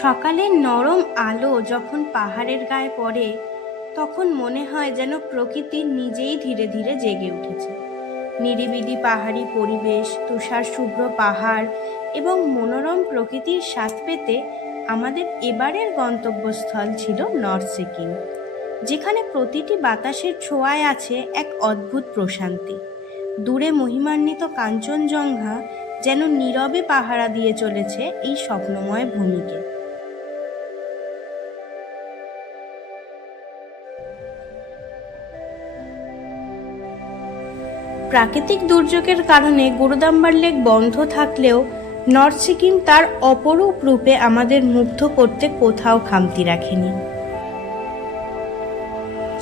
সকালের নরম আলো যখন পাহাড়ের গায়ে পড়ে, তখন মনে হয় যেন প্রকৃতি নিজেই ধীরে ধীরে জেগে উঠেছে। নিরিবিলি পাহাড়ি পরিবেশ, তুষার শুভ্র পাহাড় এবং মনোরম প্রকৃতির স্বাদ পেতে আমাদের এবারের গন্তব্যস্থল ছিল নর্থ সিকিম, যেখানে প্রতিটি বাতাসের ছোঁয়ায় আছে এক অদ্ভুত প্রশান্তি। দূরে মহিমান্বিত কাঞ্চনজঙ্ঘা যেন নীরবে পাহারা দিয়ে চলেছে এই স্বপ্নময় ভূমিকে। প্রাকৃতিক দুর্যোগের কারণে গুরুদাম্বার লেক বন্ধ থাকলেও নর্থ সিকিম তার অপরূপ রূপে আমাদের মুগ্ধ করতে কোথাও খামতি রাখেনি।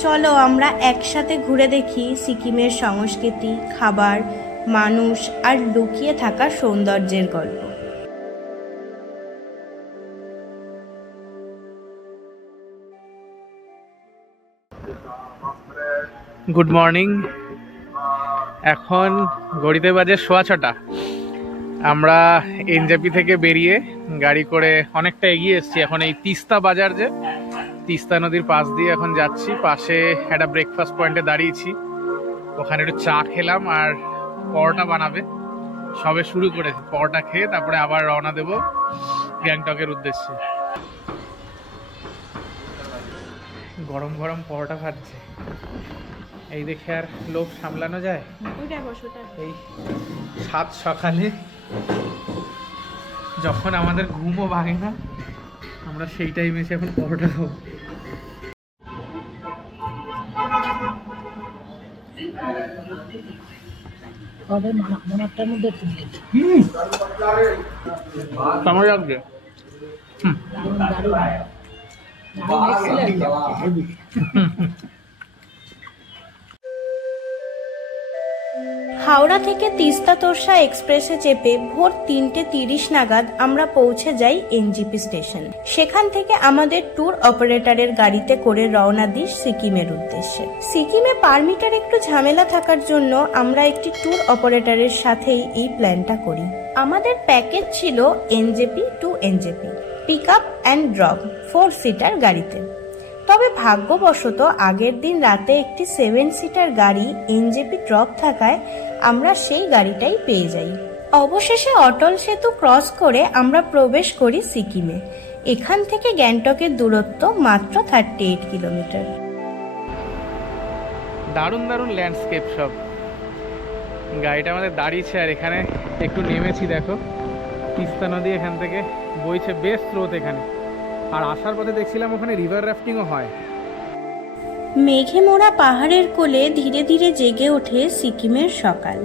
চলো আমরা একসাথে ঘুরে দেখি সিকিমের সংস্কৃতি, খাবার, মানুষ আর লুকিয়ে থাকা সৌন্দর্যের গল্প। Good morning. এখন ঘড়িতে বাজে 6:15। আমরা এনজেপি থেকে বেরিয়ে গাড়ি করে অনেকটা এগিয়ে এসেছি। এখন এই তিস্তা বাজার, যে তিস্তা নদীর পাশ দিয়ে এখন যাচ্ছি। পাশে একটা ব্রেকফাস্ট পয়েন্টে দাঁড়িয়েছি, ওখানে একটু চা খেলাম আর পরোটা বানাবে, সবে শুরু করেছি। পরোটা খেয়ে তারপরে আবার রওনা দেব গ্যাংটকের উদ্দেশ্যে। গরম গরম পরোটা ভাজছে, এই দেখে আর লোভ সামলানো যায়? এই সাত সকালে যখন আমাদের ঘুমও ভাঙে না, আমরা সেই টাইমে এসে এখন পরোটা খাবো। কেমন লাগছে? হাওড়া থেকে তিস্তা তোরসা এক্সপ্রেসে চেপে ভোর 3:30 নাগাদ আমরা পৌঁছে যাই এনজেপি স্টেশন। সেখান থেকে আমাদের ট্যুর অপারেটরের গাড়িতে করে রওনা দিই সিকিমের উদ্দেশ্যে। সিকিমে পারমিটের একটু ঝামেলা থাকার জন্য আমরা একটি ট্যুর অপারেটরের সাথেই এই প্ল্যানটা করি। আমাদের প্যাকেজ ছিল NJP to NJP, pick up and drop 4 seater গাড়িতে। তবে ভাগ্যবশত আগের দিন রাতে একটি 7 সিটার গাড়ি এনজেপি ড্রপ থাকায় আমরা সেই গাড়িটাই পেয়ে যাই। অবশেষে অটল সেতু ক্রস করে আমরা প্রবেশ করি সিকিমে। এখান থেকে গ্যাংটকের দূরত্ব মাত্র 38 কিলোমিটার। দারুণ দারুণ ল্যান্ডস্কেপ সব। গাড়িটা আমাদের দাঁড়িয়েছে আর এখানে একটু নেমেছি। দেখো তিস্তা নদী এখান থেকে বইছে, বেশ স্রোত এখানে। আর আসার পথে দেখছিলাম ওখানে রিভার রাফটিংও হয়। মেঘে মোড়া পাহাড়ের কোলে ধীরে ধীরে জেগে ওঠে সিকিমের সকাল।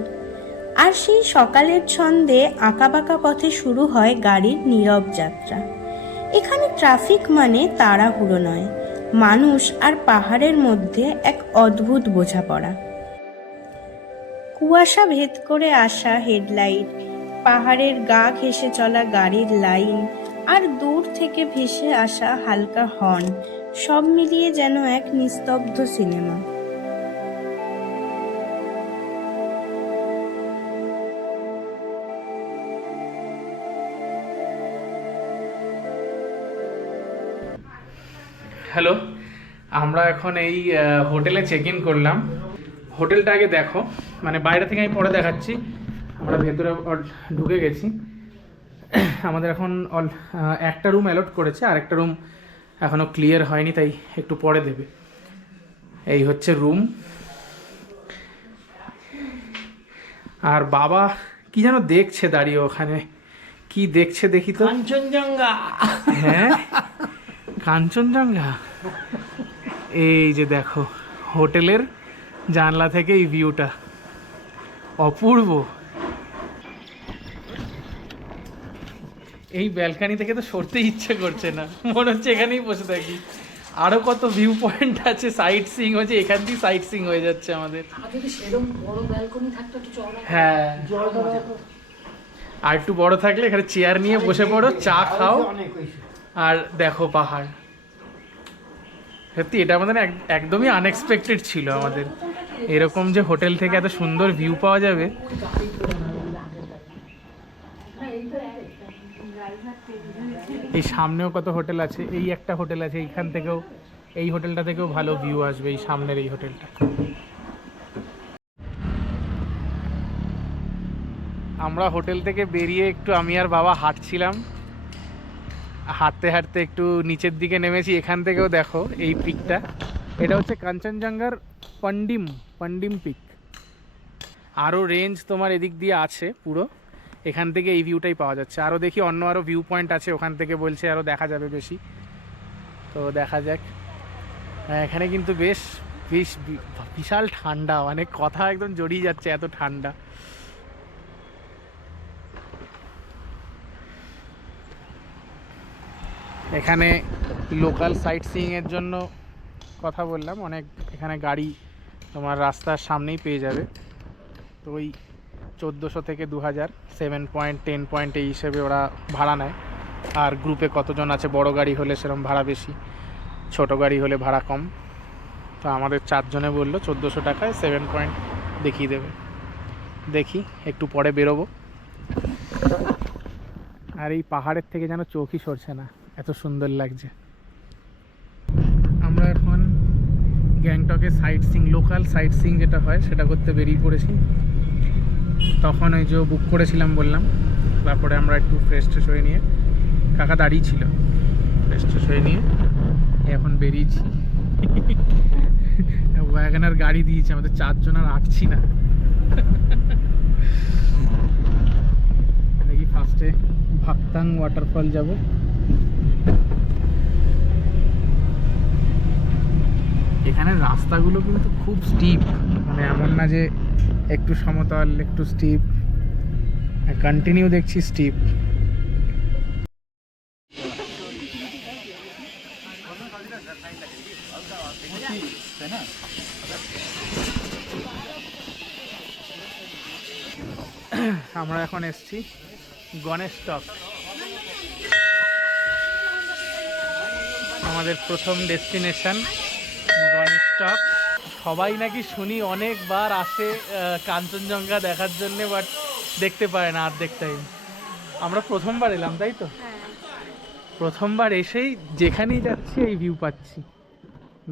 আর সেই সকালের ছন্দে আঁকাবাঁকা পথে শুরু হয় গাড়ির নীরব যাত্রা। এখানে ট্রাফিক মানে তাড়াহুড়ো নয়, মানুষ আর পাহাড়ের মধ্যে এক অদ্ভুত বোঝাপড়া। কুয়াশা ভেদ করে আসা হেডলাইট, পাহাড়ের গা ঘেঁষে চলা গাড়ির লাইন আর দূর থেকে ভেসে আসা হালকা হর্ন, সব মিলিয়ে যেন এক নিস্তব্ধ সিনেমা। হ্যালো, আমরা এখন এই হোটেলে চেক ইন করলাম। হোটেলটা আগে দেখো, মানে বাইরে থেকে আমি পরে দেখাচ্ছি। আমরা ভেতরে ঢুকে গেছি। আমাদের এখন একটা রুম অ্যালট করেছে, আর একটা রুম এখনও ক্লিয়ার হয়নি, তাই একটু পরে দেবে। এই হচ্ছে রুম। আর বাবা কি যেন দেখছে দাঁড়িয়ে ওখানে, কি দেখছে দেখি তো। কাঞ্চনজঙ্ঘা। হ্যাঁ, কাঞ্চনজঙ্ঘা। এই যে দেখো হোটেলের জানলা থেকে এই ভিউটা অপূর্ব। এই ব্যালকানি থেকে তো সরতে ইচ্ছে করছে না, মনে হচ্ছে এখানেই বসে থাকি। আরো কত ভিউ পয়েন্ট আছে, সাইট সিইং হচ্ছে, এখান দিয়ে সাইট সিইং হয়ে যাচ্ছে আমাদের। হ্যাঁ, আর একটু বড় থাকলে এখানে চেয়ার নিয়ে বসে পড়ো, চা খাও আর দেখো পাহাড়। সত্যি এটা আমাদের একদমই আনএক্সপেক্টেড ছিল আমাদের, এরকম যে হোটেল থেকে এত সুন্দর ভিউ পাওয়া যাবে। এই সামনেও কত হোটেল আছে, এই একটা হোটেল আছে, এইখান থেকেও, এই হোটেলটা থেকেও ভালো ভিউ আসবে, এই সামনের এই হোটেলটা। আমরা হোটেল থেকে বেরিয়ে একটু আমি আর বাবা হাঁটছিলাম, হাঁটতে হাঁটতে একটু নিচের দিকে নেমেছি। এখান থেকেও দেখো এই পিকটা, এটা হচ্ছে কাঞ্চনজঙ্ঘার পান্ডিম পিক। আরও রেঞ্জ তোমার এদিক দিয়ে আছে পুরো, এখান থেকে এই ভিউটাই পাওয়া যাচ্ছে। আরও দেখি অন্য আরও ভিউ পয়েন্ট আছে, ওখান থেকে বলছে আরও দেখা যাবে বেশি, তো দেখা যাক। এখানে কিন্তু বেশ বেশ বিশাল ঠান্ডা, মানে কথা একদম জড়িয়ে যাচ্ছে, এত ঠান্ডা। এখানে লোকাল সাইট সিইংয়ের জন্য কথা বললাম, অনেক এখানে গাড়ি তোমার রাস্তার সামনেই পেয়ে যাবে। তো ওই 1400 থেকে 2000, 7 পয়েন্ট 10 পয়েন্ট এই হিসেবে ওরা ভাড়া নেয়। আর গ্রুপে কতজন আছে, বড় গাড়ি হলে সেরকম ভাড়া বেশি, ছোট গাড়ি হলে ভাড়া কম। তো আমাদের 4 জনে বললো 1400 টাকায় 7 পয়েন্ট দেখিয়ে দেবে। দেখি একটু পরে বেরোবো। আর এই পাহাড়ের থেকে যেন চোখই সরছে না, এত সুন্দর লাগছে। আমরা এখন গ্যাংটকে site seeing, local site seeing যেটা হয় সেটা করতে বেরিয়ে পড়েছি। তখন ওই যে বুক করেছিলাম বললাম, তারপরে আমরা একটু ফ্রেশ ট্রেশ হয়ে নিয়ে, কাকা দাঁড়িয়ে ছিল, ফ্রেশ ট্রেশ হয়ে নিয়ে এখন বেরিয়েছি। ওয়াগনার গাড়ি দিয়েছে আমাদের, 4 জন আর আটছি না। দেখি ফার্স্টে ভাক্তাং ওয়াটারফল যাব। এখানে রাস্তাগুলো কিন্তু খুব স্টিপ, মানে এমন না যে একটু সমতল একটু স্টিপ, কন্টিনিউ দেখছি স্টিপ। আমরা এখন এসছি গণেশটক, আমাদের প্রথম ডেস্টিনেশন গণেশটক। সবাই নাকি শুনি অনেকবার আসে কাঞ্চনজঙ্ঘা দেখার জন্যে, বাট দেখতে পায় না অর্ধেক টাইম। আমরা প্রথমবার এলাম, তাই তো? প্রথমবার এসেই যেখানেই যাচ্ছি এই ভিউ পাচ্ছি।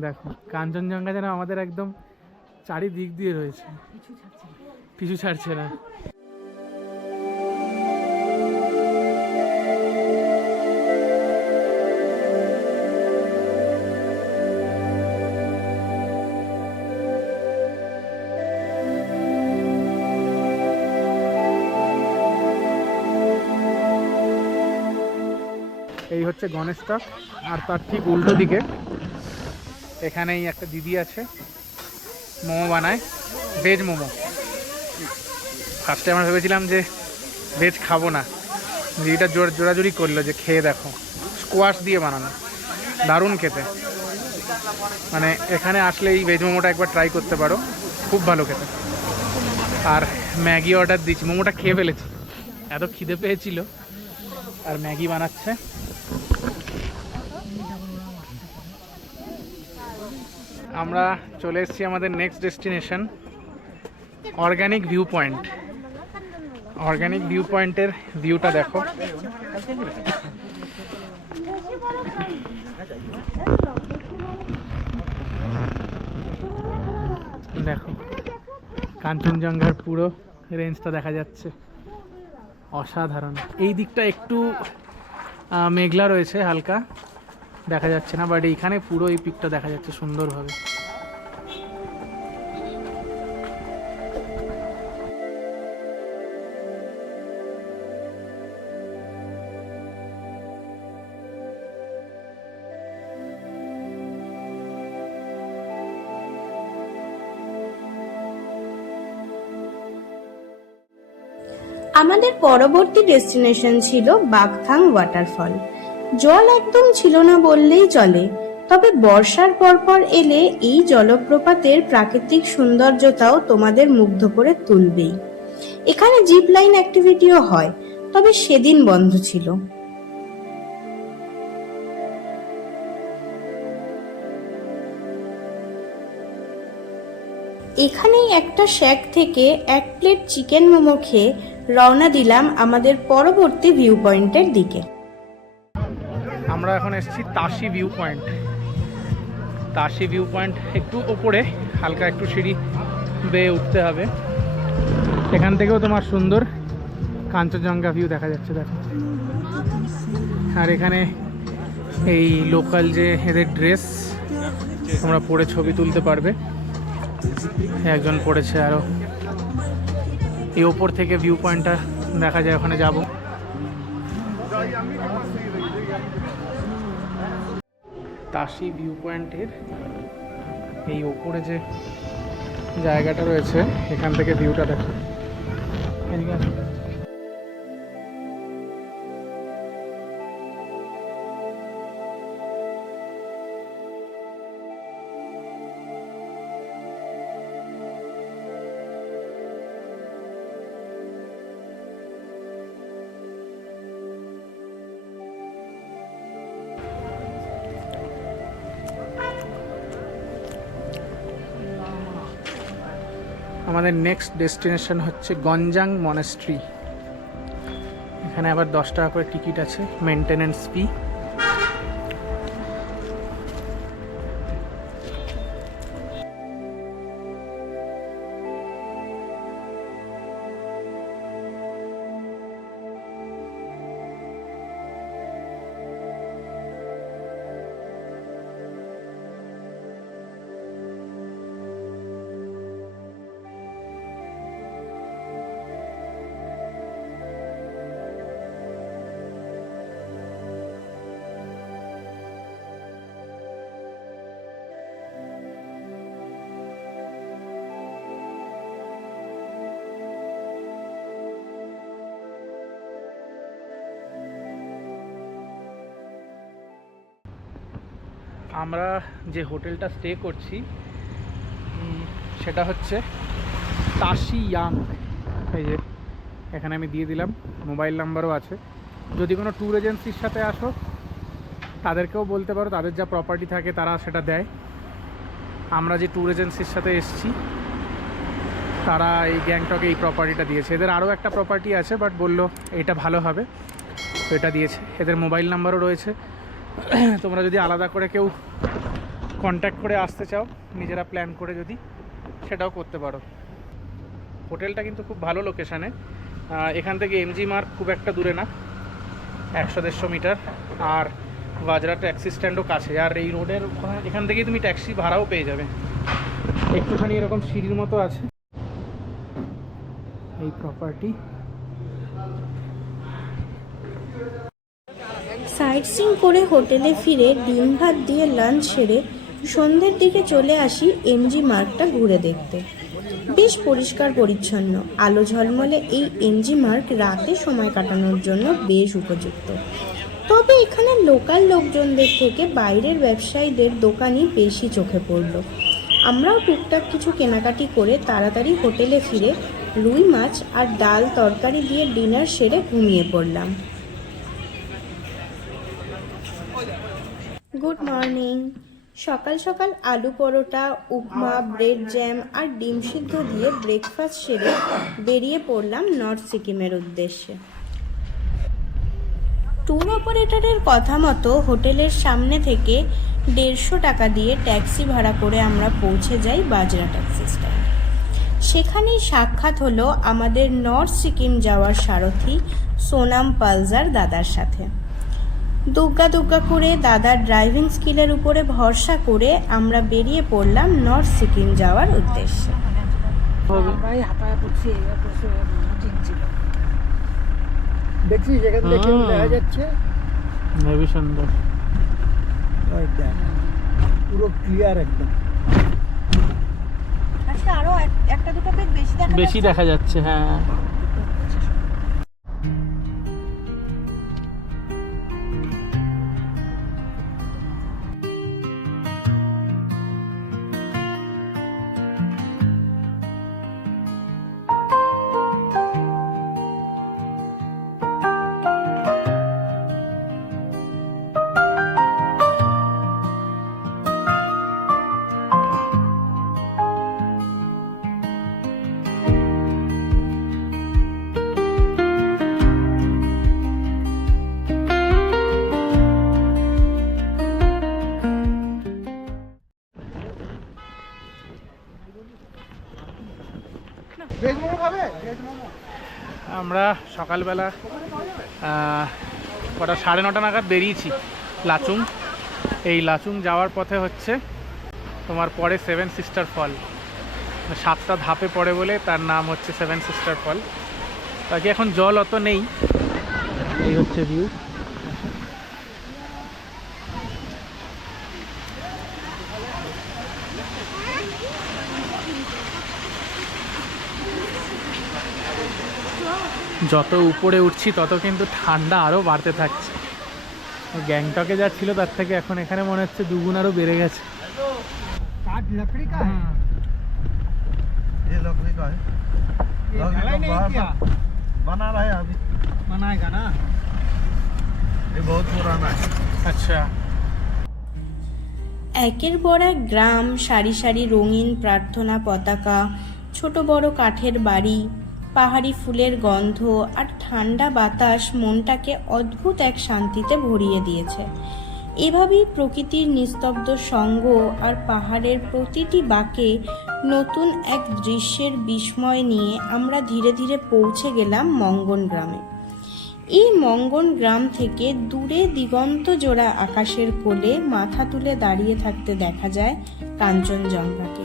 দেখো কাঞ্চনজঙ্ঘা যেন আমাদের একদম চারিদিক দিয়ে রয়েছে, পিছু ছাড়ছে না। এই হচ্ছে গণেশটক, আর তার ঠিক উল্টো দিকে এখানেই একটা দিদি আছে, মোমো বানায়, ভেজ মোমো। ফার্স্টে আমরা ভেবেছিলাম যে ভেজ খাবো না, দিদিটা জোরাজুরি করলো যে খেয়ে দেখো, স্কোয়াশ দিয়ে বানানো, দারুণ খেতে। মানে এখানে আসলে এই ভেজ মোমোটা একবার ট্রাই করতে পারো, খুব ভালো খেতে। আর ম্যাগি অর্ডার দিচ্ছি, মোমোটা খেয়ে ফেলেছি, এত খিদে পেয়েছিল। আর ম্যাগি বানাচ্ছে। আমরা চলে এসেছি আমাদের next destination, organic view point. Organic view পয়েন্টের ভিউটা দেখো, দেখো কাঞ্চনজঙ্ঘার পুরো রেঞ্জটা দেখা যাচ্ছে, অসাধারণ। এই দিকটা একটু মেঘলা রয়েছে, হালকা দেখা যাচ্ছে না, বাট এইখানে পুরো এই পিকটা দেখা যাচ্ছে সুন্দরভাবে। আমাদের পরবর্তী ডেস্টিনেশন ছিল বাগথাং ওয়াটারফল। জল একদম ছিল না বললেই চলে, তবে বর্ষার পরপর এলে এই জলপ্রপাতের প্রাকৃতিক সৌন্দর্যতাও তোমাদের মুগ্ধ করে তুলবেই। এখানে জিপ লাইন অ্যাক্টিভিটিও হয়, তবে সেদিন বন্ধ ছিল। এখানেই একটা শ্যাক থেকে 1 প্লেট চিকেন মোমো খেয়ে রওনা দিলাম আমাদের পরবর্তী ভিউ পয়েন্টের দিকে। আমরা এখন এসেছি Tashi view point. Tashi view point একটু ওপরে, হালকা একটু সিঁড়ি বেয়ে উঠতে হবে। এখান থেকেও তোমার সুন্দর কাঞ্চনজঙ্ঘা ভিউ দেখা যাচ্ছে, দেখো। আর এখানে এই লোকাল যে এদের ড্রেস, তোমরা পরে ছবি তুলতে পারবে। একজন পড়েছে আরও। এই ওপর থেকে ভিউ পয়েন্টটা দেখা যায়, ওখানে যাব। তাশি ভিউ পয়েন্টের এই ওপরে যে জায়গাটা রয়েছে, এখান থেকে ভিউটা দেখো। এদিকে আসো। আমাদের নেক্সট ডেস্টিনেশন হচ্ছে গঞ্জাং মনাস্ট্রি। এখানে আবার 10 টাকা করে টিকিট আছে, মেনটেনেন্স ফি। আমরা যে হোটেলটা স্টে করছি সেটা হচ্ছে তাশি ইয়াং। এই যে এখানে আমি দিয়ে দিলাম, মোবাইল নাম্বারও আছে। যদি কোনো ট্যুর এজেন্সির সাথে আসো তাদেরকেও বলতে পারো, তাদের যা প্রপার্টি থাকে তারা সেটা দেয়। আমরা যে ট্যুর এজেন্সির সাথে এসেছি তারা এই গ্যাংটকে এই প্রপার্টিটা দিয়েছে। এদের আরও একটা প্রপার্টি আছে, বাট বললো এটা ভালো হবে, তো এটা দিয়েছে। এদের মোবাইল নাম্বারও রয়েছে। তোমরা যদি আলাদা করে কেউ কন্ট্যাক্ট করে আসতে চাও, নিজেরা প্ল্যান করে, যদি সেটাও করতে পারো। হোটেলটা কিন্তু খুব ভালো লোকেশানে। এখান থেকে এমজি মার্গ খুব একটা দূরে না, 100-150 মিটার। আর বাজরা ট্যাক্সি স্ট্যান্ডও কাছে। আর এই রোডের এখান থেকেই তুমি ট্যাক্সি ভাড়াও পেয়ে যাবে। একটুখানি এরকম সিঁড়ির মতো আছে এই প্রপার্টি। সাইট সিং করে হোটেলে ফিরে ডিম ভাত দিয়ে লাঞ্চ সেরে সন্ধ্যের দিকে চলে আসি এমজি মার্গটা ঘুরে দেখতে। বেশ পরিষ্কার পরিচ্ছন্ন, আলো ঝলমলে এই এমজি মার্গ রাতে সময় কাটানোর জন্য বেশ উপযুক্ত। তবে এখানে লোকাল লোকজনদের থেকে বাইরের ব্যবসায়ীদের দোকানই বেশি চোখে পড়ল। আমরাও টুকটাক কিছু কেনাকাটি করে তাড়াতাড়ি হোটেলে ফিরে রুই মাছ আর ডাল তরকারি দিয়ে ডিনার সেরে ঘুমিয়ে পড়লাম। Good morning. সকাল সকাল আলু পরোটা, উপমা, ব্রেড জ্যাম আর ডিম সিদ্ধ দিয়ে ব্রেকফাস্ট সেরে বেরিয়ে পড়লাম নর্থ সিকিমের উদ্দেশ্যে। ট্যুর অপারেটরের কথা মতো হোটেলের সামনে থেকে 150 টাকা দিয়ে ট্যাক্সি ভাড়া করে আমরা পৌঁছে যাই বাজরা ট্যাক্সি স্ট্যান্ড। সেখানেই সাক্ষাৎ হলো আমাদের নর্থ সিকিম যাওয়ার সারথি সোনাম পালজার দাদার সাথে। দুগ্গা দুগ্গা করে দাদার ড্রাইভিং স্কিলের উপরে ভরসা করে আমরা বেরিয়ে পড়লাম নর্থ সিকিম যাওয়ার উদ্দেশ্যে। দেখছি যেখান থেকে দেখা যাচ্ছে হেবি সুন্দর, পুরো ক্লিয়ার একদম। আচ্ছা, আরো একটা দুটো পেজ বেশি দেখা যাচ্ছে। হ্যাঁ, আমরা সকালবেলা কটা 9:30 নাগাদ বেরিয়েছি লাচুং। এই লাচুং যাওয়ার পথে হচ্ছে তোমার পরে 7 সিস্টার ফল, 7টা ধাপে পড়ে বলে তার নাম হচ্ছে 7 সিস্টার ফল। বাকি এখন জল অত নেই। এই হচ্ছে ভিউ। যত উপরে উঠছি তত কিন্তু ঠান্ডা আরও বাড়তে থাকছে। গ্যাংটকে যা ছিল তার থেকে এখন এখানে মনে হচ্ছে দুগুণ আরও বেড়ে গেছে। काट लकड़ी का है। ये लकड़ी का है। ये ढलाई नहीं किया, बना रहा है अभी, बनाएगा ना। ये बहुत पुराना है। আচ্ছা, একের পর এক গ্রাম, সারি সারি রঙিন প্রার্থনা পতাকা, ছোট বড় কাঠের বাড়ি, পাহাড়ি ফুলের গন্ধ আর ঠান্ডা বাতাস মনটাকে অদ্ভুত এক শান্তিতে ভরিয়ে দিয়েছে। এভাবেই প্রকৃতির নিস্তব্ধ সঙ্গ আর পাহাড়ের প্রতিটি বাঁকে নতুন এক দৃশ্যের বিস্ময় নিয়ে আমরা ধীরে ধীরে পৌঁছে গেলাম মঙ্গন গ্রামে। এই মঙ্গন গ্রাম থেকে দূরে দিগন্ত জোড়া আকাশের কোলে মাথা তুলে দাঁড়িয়ে থাকতে দেখা যায় কাঞ্চনজঙ্ঘাকে,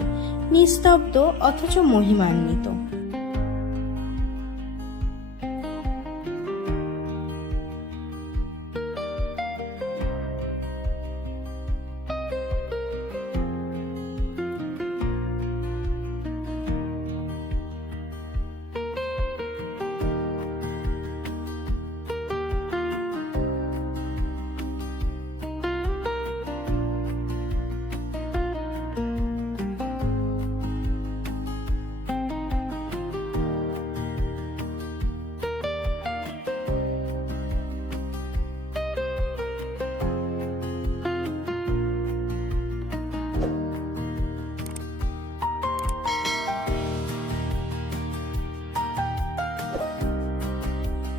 নিস্তব্ধ অথচ মহিমান্বিত।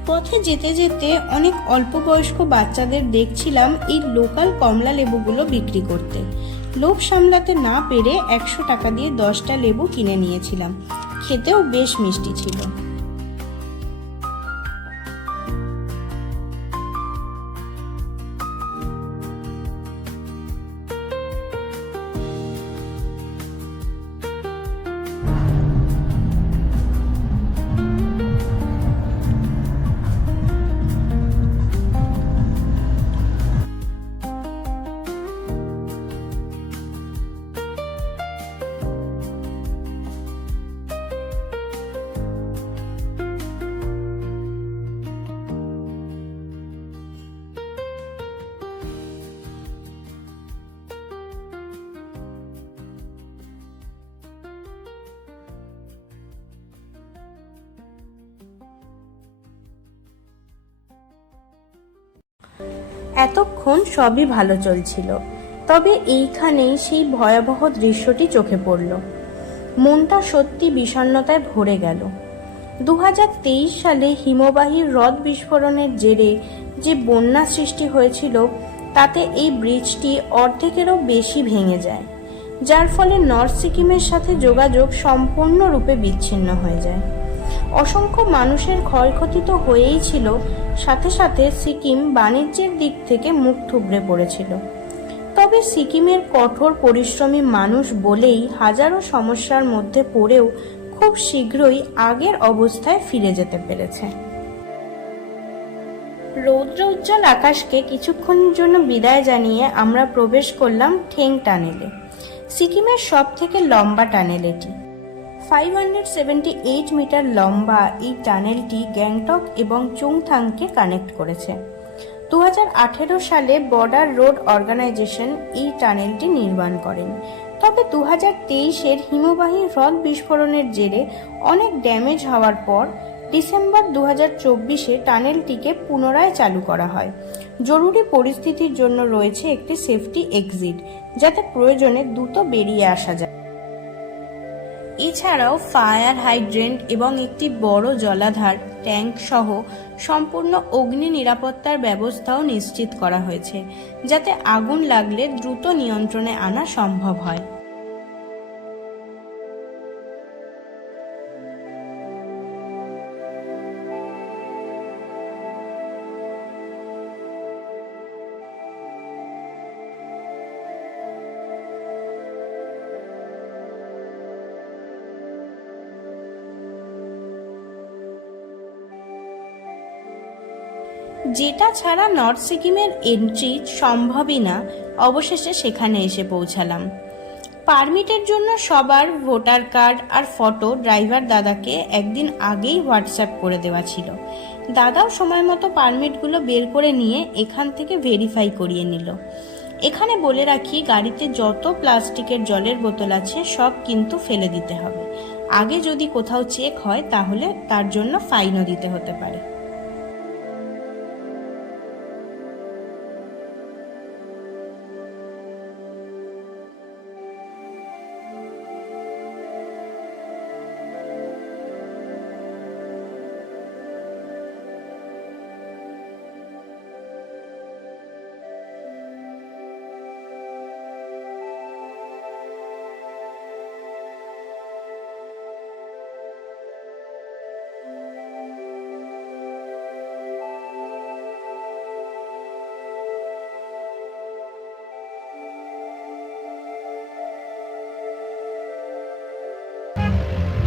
পথে যেতে যেতে অনেক অল্প বয়স্ক বাচ্চাদের দেখছিলাম এই লোকাল কমলা লেবুগুলো বিক্রি করতে। লোভ সামলাতে না পেরে 100 টাকা দিয়ে 10টা লেবু কিনে নিয়েছিলাম। খেতেও বেশ মিষ্টি ছিল। এতক্ষণ সবই ভালো চলছিল, তবে এইখানেই সেই ভয়াবহ দৃশ্যটি চোখে পড়ল। মনটা সত্যি বিষণ্ণতায় ভরে গেল। 2023 সালে হিমবাহী হ্রদ বিস্ফোরণের জেরে যে বন্যা সৃষ্টি হয়েছিল তাতে এই ব্রিজটি অর্ধেকেরও বেশি ভেঙে যায়, যার ফলে নর্থ সিকিমের সাথে যোগাযোগ সম্পূর্ণরূপে বিচ্ছিন্ন হয়ে যায়। অসংখ্য মানুষের ক্ষয়ক্ষতি তো হয়েই ছিল, সাথে সাথে সিকিম বাণিজ্যের দিক থেকে মুখ থুবড়ে পড়েছিল। তবে সিকিমের কঠোর পরিশ্রমী মানুষ বলেই হাজারো সমস্যার মধ্যে পড়েও খুব শীঘ্রই আগের অবস্থায় ফিরে যেতে পেরেছে। রৌদ্র উজ্জ্বল আকাশকে কিছুক্ষণের জন্য বিদায় জানিয়ে আমরা প্রবেশ করলাম ঠেং টানেলে। সিকিমের সব থেকে লম্বা টানেল এটি। 578 মিটার লম্বা এই টানেলটি গ্যাংটক এবং চুংথাংকে কানেক্ট করেছে। 2018 সালে বর্ডার রোড অর্গানাইজেশন এই টানেলটি নির্মাণ করেন। তবে 2023-এর হিমবাহী হ্রদ বিস্ফোরণের জেরে অনেক ড্যামেজ হওয়ার পর ডিসেম্বর 2024-এ টানেলটিকে পুনরায় চালু করা হয়। জরুরি পরিস্থিতির জন্য রয়েছে একটি সেফটি এক্সিট, যাতে প্রয়োজনে দ্রুত বেরিয়ে আসা যায়। এছাড়াও ফায়ার হাইড্রেন্ট এবং একটি বড় জলাধার ট্যাঙ্ক সহ সম্পূর্ণ অগ্নি নিরাপত্তার ব্যবস্থাও নিশ্চিত করা হয়েছে, যাতে আগুন লাগলে দ্রুত নিয়ন্ত্রণে আনা সম্ভব হয়। যেটা ছাড়া নর্থ সিকিমের এন্ট্রি সম্ভবই না। অবশেষে সেখানে এসে পৌঁছালাম। পারমিটের জন্য সবার ভোটার কার্ড আর ফটো ড্রাইভার দাদাকে একদিন আগেই হোয়াটসঅ্যাপ করে দেওয়া ছিল। দাদাও সময় মতো পারমিটগুলো বের করে নিয়ে এখান থেকে ভেরিফাই করিয়ে নিল। এখানে বলে রাখি, গাড়িতে যত প্লাস্টিকের জলের বোতল আছে সব কিন্তু ফেলে দিতে হবে। আগে যদি কোথাও চেক হয় তাহলে তার জন্য ফাইনও দিতে হতে পারে।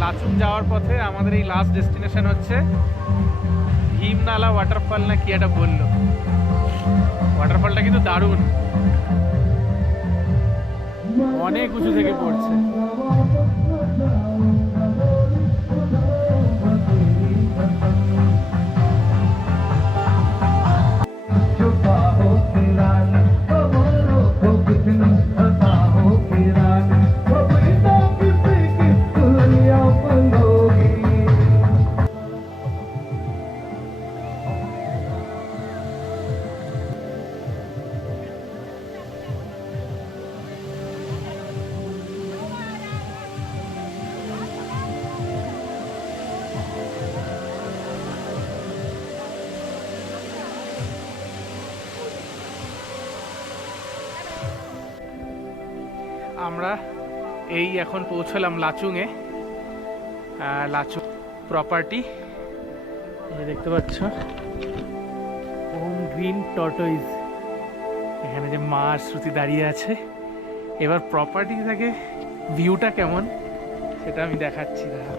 লাচুং যাওয়ার পথে আমাদের এই লাস্ট ডেস্টিনেশন হচ্ছে ভীমনালা ওয়াটারফল, না কি এটা বললো। ওয়াটারফলটা কিন্তু দারুণ, অনেক উঁচু থেকে পড়ছে। আমরা এই এখন পৌঁছলাম লাচুংয়ে। লাচুং প্রপার্টি দেখতে পাচ্ছ, হোম গ্রিন টর্টয়েজ। এখানে যে মা আর শ্রুতি দাঁড়িয়ে আছে। এবার প্রপার্টি থেকে ভিউটা কেমন সেটা আমি দেখাচ্ছি। দেখা